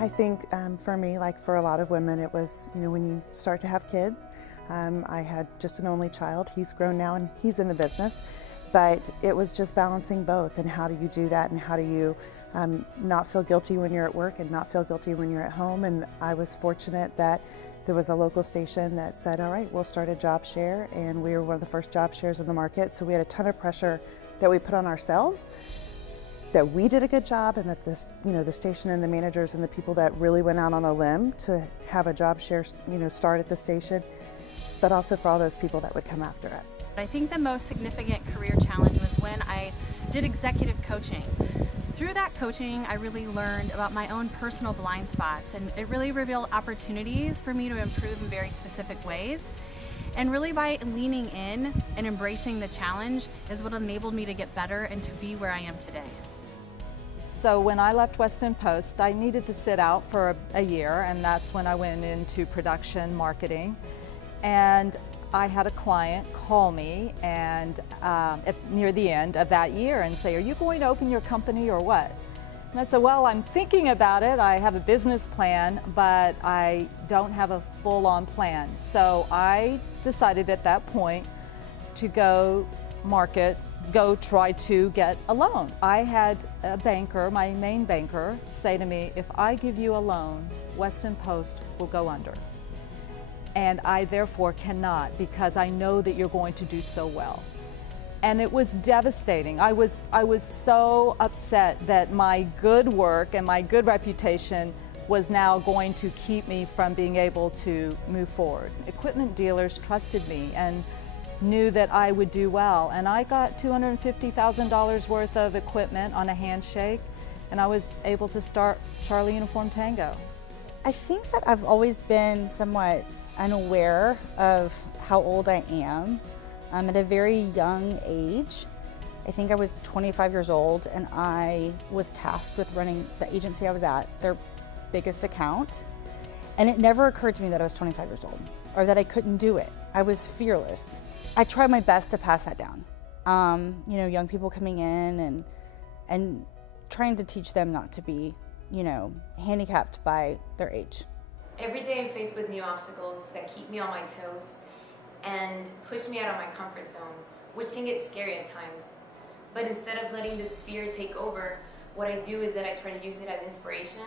I think for me, like for a lot of women, it was, when you start to have kids. I had just an only child. He's grown now and he's in the business. But it was just balancing both, and how do you do that, and how do you not feel guilty when you're at work and not feel guilty when you're at home. And I was fortunate that there was a local station that said, all right, we'll start a job share, and we were one of the first job shares in the market. So we had a ton of pressure that we put on ourselves, that we did a good job, and that this, the station and the managers and the people that really went out on a limb to have a job share, start at the station, but also for all those people that would come after us. I think the most significant career challenge was when I did executive coaching. Through that coaching, I really learned about my own personal blind spots, and it really revealed opportunities for me to improve in very specific ways. And really by leaning in and embracing the challenge is what enabled me to get better and to be where I am today. So when I left Weston Post, I needed to sit out for a year, and that's when I went into production marketing. And I had a client call me and near the end of that year and say, are you going to open your company or what? And I said, well, I'm thinking about it. I have a business plan, but I don't have a full-on plan. So I decided at that point to go try to get a loan. I had a banker, my main banker, say to me, if I give you a loan, Weston Post will go under. And I therefore cannot, because I know that you're going to do so well. And it was devastating. I was so upset that my good work and my good reputation was now going to keep me from being able to move forward. Equipment dealers trusted me and knew that I would do well. And I got $250,000 worth of equipment on a handshake, and I was able to start Charlie Uniform Tango. I think that I've always been somewhat unaware of how old I am. I'm at a very young age. I think I was 25 years old, and I was tasked with running the agency I was at, their biggest account. And it never occurred to me that I was 25 years old or that I couldn't do it. I was fearless. I tried my best to pass that down. Young people coming in and trying to teach them not to be, handicapped by their age. Every day I'm faced with new obstacles that keep me on my toes and push me out of my comfort zone, which can get scary at times. But instead of letting this fear take over, what I do is that I try to use it as inspiration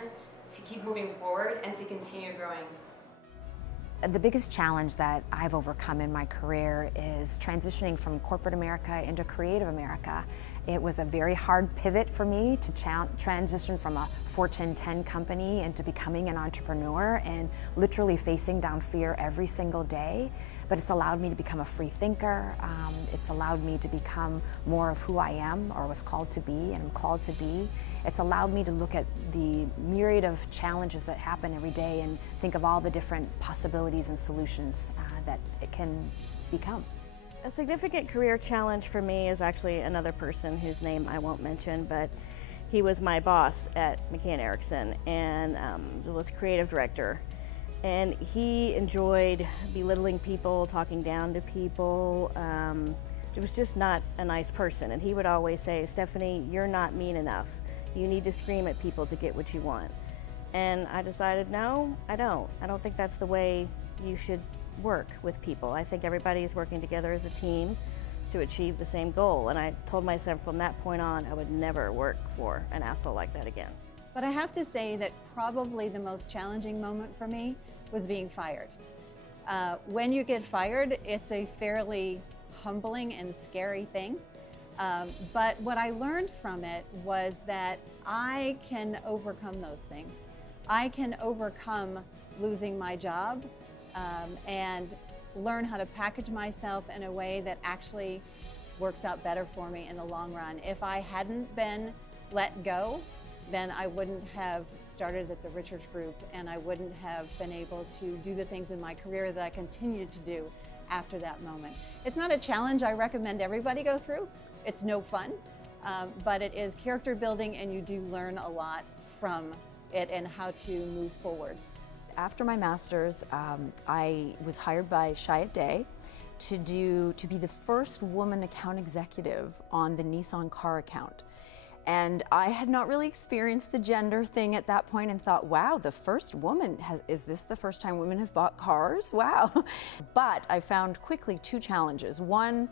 to keep moving forward and to continue growing. The biggest challenge that I've overcome in my career is transitioning from corporate America into creative America. It was a very hard pivot for me to transition from a Fortune 10 company into becoming an entrepreneur and literally facing down fear every single day. But it's allowed me to become a free thinker. It's allowed me to become more of who I am, or was called to be and am called to be. It's allowed me to look at the myriad of challenges that happen every day and think of all the different possibilities and solutions that it can become. A significant career challenge for me is actually another person whose name I won't mention, but he was my boss at McCann Erickson and was creative director. And he enjoyed belittling people, talking down to people. It was just not a nice person. And he would always say, Stephanie, you're not mean enough. You need to scream at people to get what you want. And I decided, no, I don't. I don't think that's the way you should work with people. I think everybody is working together as a team to achieve the same goal. And I told myself from that point on, I would never work for an asshole like that again. But I have to say that probably the most challenging moment for me was being fired. When you get fired, it's a fairly humbling and scary thing. But what I learned from it was that I can overcome those things. I can overcome losing my job and learn how to package myself in a way that actually works out better for me in the long run. If I hadn't been let go, then I wouldn't have started at the Richards Group, and I wouldn't have been able to do the things in my career that I continued to do after that moment. It's not a challenge I recommend everybody go through. It's no fun, but it is character building, and you do learn a lot from it and how to move forward. After my master's, I was hired by Chiat Day to be the first woman account executive on the Nissan car account. And I had not really experienced the gender thing at that point and thought, wow, the first woman, is this the first time women have bought cars? Wow. But I found quickly two challenges. One,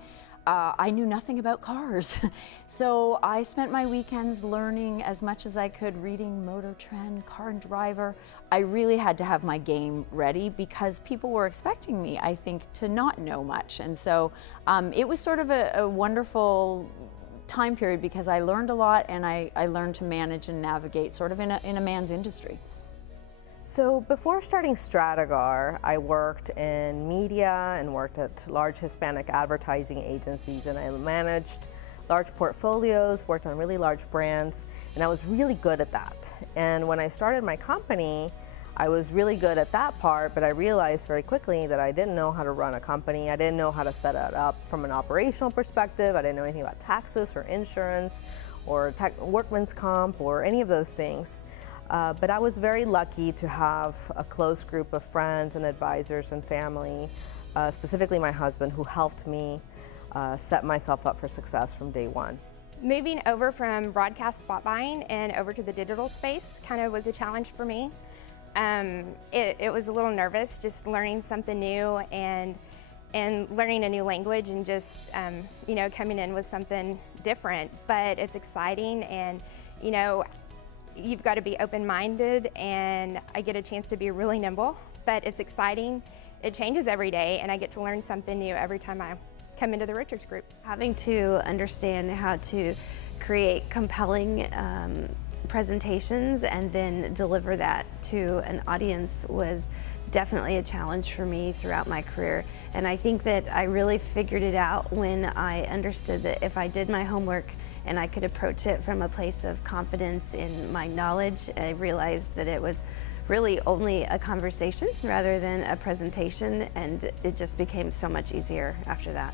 I knew nothing about cars. So I spent my weekends learning as much as I could, reading Motor Trend, Car and Driver. I really had to have my game ready because people were expecting me, I think, to not know much. And so it was sort of a wonderful time period because I learned a lot, and I learned to manage and navigate sort of in a man's industry. So before starting Stratagar, I worked in media and worked at large Hispanic advertising agencies, and I managed large portfolios, worked on really large brands, and I was really good at that. And when I started my company, I was really good at that part, but I realized very quickly that I didn't know how to run a company. I didn't know how to set it up from an operational perspective. I didn't know anything about taxes or insurance or workman's comp or any of those things. But I was very lucky to have a close group of friends and advisors and family, specifically my husband, who helped me set myself up for success from day one. Moving over from broadcast spot buying and over to the digital space kind of was a challenge for me. It was a little nervous, just learning something new and learning a new language and just coming in with something different. But it's exciting, and you've got to be open-minded, and I get a chance to be really nimble, but it's exciting. It changes every day, and I get to learn something new every time I come into the Richards Group. Having to understand how to create compelling presentations and then deliver that to an audience was definitely a challenge for me throughout my career. And I think that I really figured it out when I understood that if I did my homework and I could approach it from a place of confidence in my knowledge, I realized that it was really only a conversation rather than a presentation, and it just became so much easier after that.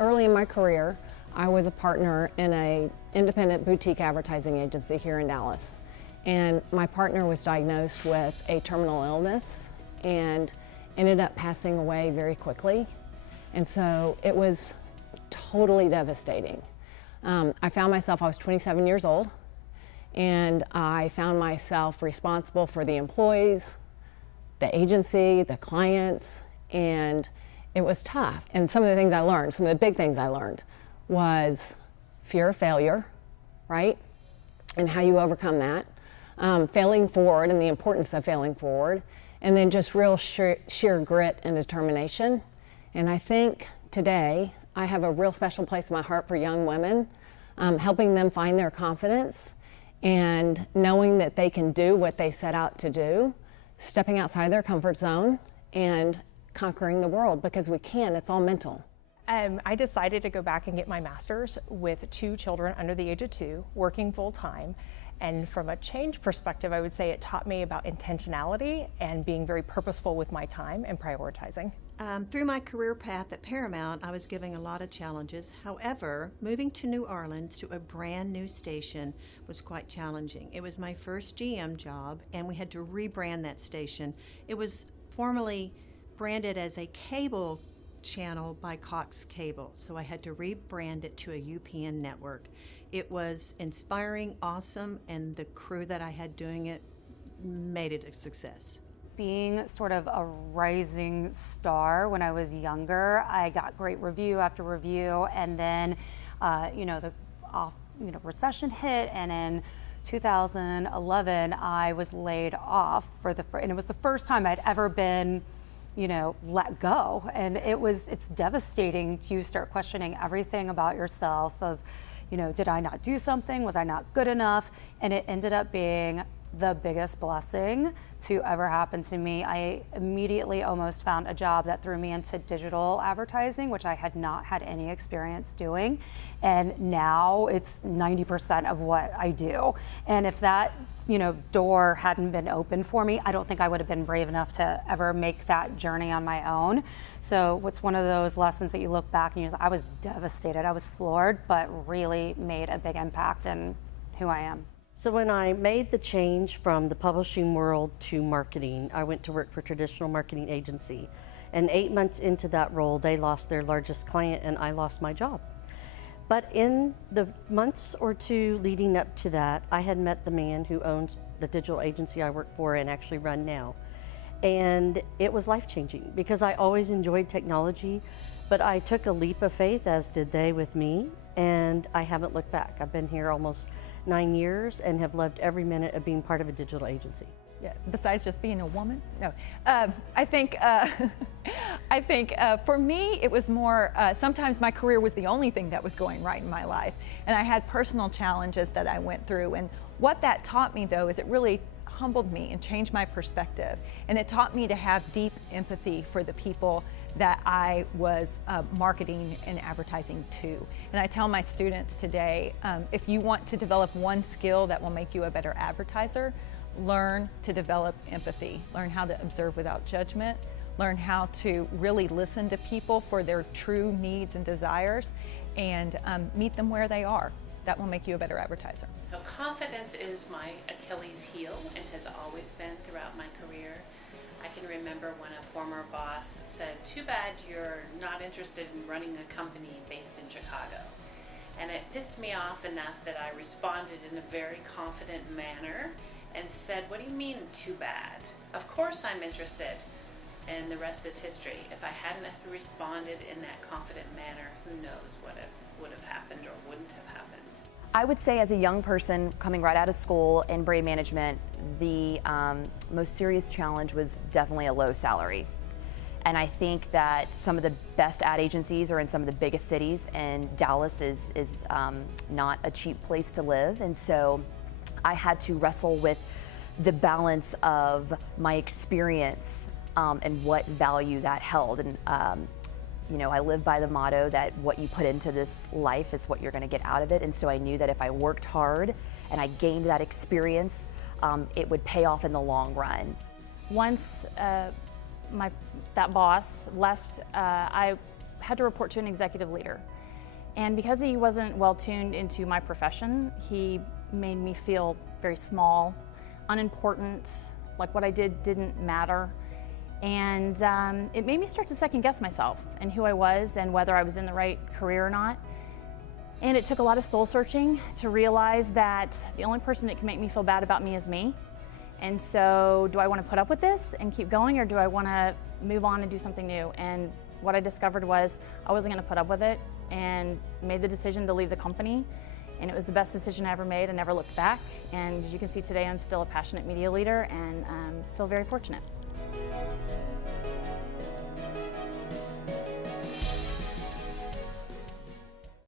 Early in my career, I was a partner in an independent boutique advertising agency here in Dallas. And my partner was diagnosed with a terminal illness and ended up passing away very quickly. And so it was totally devastating. I found myself, I was 27 years old, and I found myself responsible for the employees, the agency, the clients, and it was tough. And some of the things I learned, some of the big things I learned, was fear of failure, right? And how you overcome that. Failing forward and the importance of failing forward. And then just real sheer grit and determination. And I think today I have a real special place in my heart for young women, helping them find their confidence and knowing that they can do what they set out to do, stepping outside their comfort zone and conquering the world, because we can, it's all mental. I decided to go back and get my master's with 2 children under the age of 2, working full time. And from a change perspective, I would say it taught me about intentionality and being very purposeful with my time and prioritizing. Through my career path at Paramount, I was given a lot of challenges. However, moving to New Orleans to a brand new station was quite challenging. It was my first GM job, and we had to rebrand that station. It was formerly branded as a cable channel by Cox Cable, so I had to rebrand it to a UPN network. It was inspiring, awesome, and the crew that I had doing it made it a success. Being sort of a rising star when I was younger, I got great review after review, and then the recession hit, and in 2011 I was laid off and it was the first time I'd ever been let go, and it's devastating. You start questioning everything about yourself of, did I not do something? Was I not good enough? And it ended up being the biggest blessing to ever happen to me. I immediately almost found a job that threw me into digital advertising, which I had not had any experience doing. And now it's 90% of what I do. And if that door hadn't been open for me, I don't think I would have been brave enough to ever make that journey on my own. So what's one of those lessons that you look back and you say, I was devastated, I was floored, but really made a big impact in who I am. So when I made the change from the publishing world to marketing, I went to work for a traditional marketing agency. And 8 months into that role, they lost their largest client and I lost my job. But in the months or two leading up to that, I had met the man who owns the digital agency I work for and actually run now. And it was life-changing because I always enjoyed technology, but I took a leap of faith, as did they with me, and I haven't looked back. I've been here almost 9 years and have loved every minute of being part of a digital agency. Yeah, besides just being a woman? No. I think for me, it was more, sometimes my career was the only thing that was going right in my life. And I had personal challenges that I went through. And what that taught me, though, is it really humbled me and changed my perspective. And it taught me to have deep empathy for the people that I was marketing and advertising to. And I tell my students today, if you want to develop one skill that will make you a better advertiser, learn to develop empathy. Learn how to observe without judgment. Learn how to really listen to people for their true needs and desires, and meet them where they are. That will make you a better advertiser. So confidence is my Achilles heel and has always been throughout my career. I can remember when a former boss said, "Too bad you're not interested in running a company based in Chicago." And it pissed me off enough that I responded in a very confident manner and said, "What do you mean, too bad? Of course I'm interested." And the rest is history. If I hadn't responded in that confident manner, who knows what would have happened or wouldn't have happened. I would say as a young person coming right out of school in brand management, the most serious challenge was definitely a low salary. And I think that some of the best ad agencies are in some of the biggest cities, and Dallas is not a cheap place to live. And so I had to wrestle with the balance of my experience and what value that held. And you know, I live by the motto that what you put into this life is what you're going to get out of it. And so I knew that if I worked hard and I gained that experience, it would pay off in the long run. Once that boss left, I had to report to an executive leader. And because he wasn't well tuned into my profession, he made me feel very small, unimportant, like what I did didn't matter. And it made me start to second guess myself and who I was and whether I was in the right career or not. And it took a lot of soul searching to realize that the only person that can make me feel bad about me is me. And so do I want to put up with this and keep going, or do I want to move on and do something new? And what I discovered was I wasn't going to put up with it, and made the decision to leave the company. And it was the best decision I ever made. I never looked back. And as you can see today, I'm still a passionate media leader and feel very fortunate.